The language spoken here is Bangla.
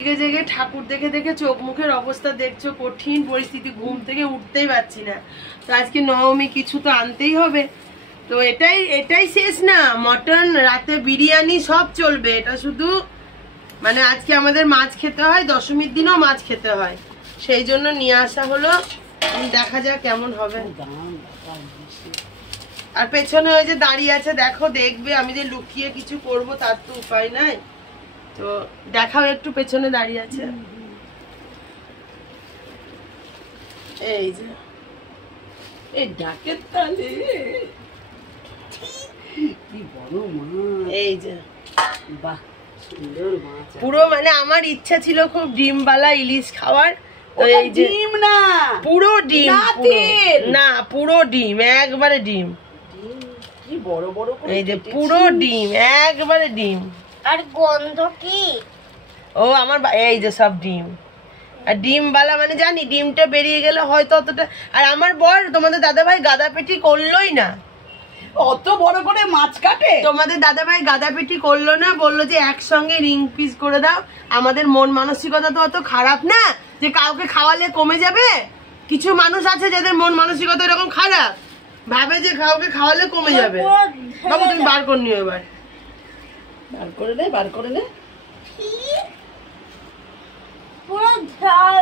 জেগে জেগে ঠাকুর দেখে দেখে চোখ মুখের অবস্থা দেখছো, কঠিন পরিস্থিতি, ঘুম থেকে উঠতেই পারছি না। তো আজকে নবমী, কিছু তো আনতেই হবে। তো এটাই শেষ না, মটন, রাতে বিরিয়ানি সব চলবে। এটা শুধু মানে আজকে আমাদের মাছ খেতে হয়, দশমীর দিনও মাছ খেতে হয়, সেই জন্য নিয়ে আসা হলো। দেখা যাক কেমন হবে। আর পেছনে ওই যে দাঁড়িয়ে আছে দেখো, দেখবে আমি যে লুকিয়ে কিছু করব তার তো উপায় নাই। তো দেখাও একটু, পেছনে দাঁড়িয়ে আছে এই যে, এই ডাকের তালে কি বড় মাছ, এই যে বাহ সুন্দর মাছ। পুরো মানে আমার ইচ্ছা ছিল খুব ডিমওয়ালা ইলিশ খাওয়ার। এই যে ডিম না, পুরো ডিম, না পুরো ডিম, একবারে ডিম, কি বড় বড়, এই যে পুরো ডিম, একবারে ডিম। আর গন্ধ কি, ও আমার এই যে সব ডিম। আর ডিমওয়ালা মানে জানি ডিমটা বেরিয়ে গেলে হয়তো অতটা। আর আমার বর তোমাদের দাদাভাই গাদাপেটি করলোই না, অত বড় করে মাছ কাটে তোমাদের দাদাভাই গাদাপেটি করলো না, বললো যে একসঙ্গে রিং পিস করে দাও। আমাদের মন মানসিকতা তো অত খারাপ না যে কাউকে খাওয়ালে কমে যাবে। কিছু মানুষ আছে যাদের মন মানসিকতা এরকম খারাপ, ভাবে যে কাউকে খাওয়ালে কমে যাবে। বাবু তুমি বার করে নিও, এবার বার করে নে, বার করে নে। পুরো ঝাল।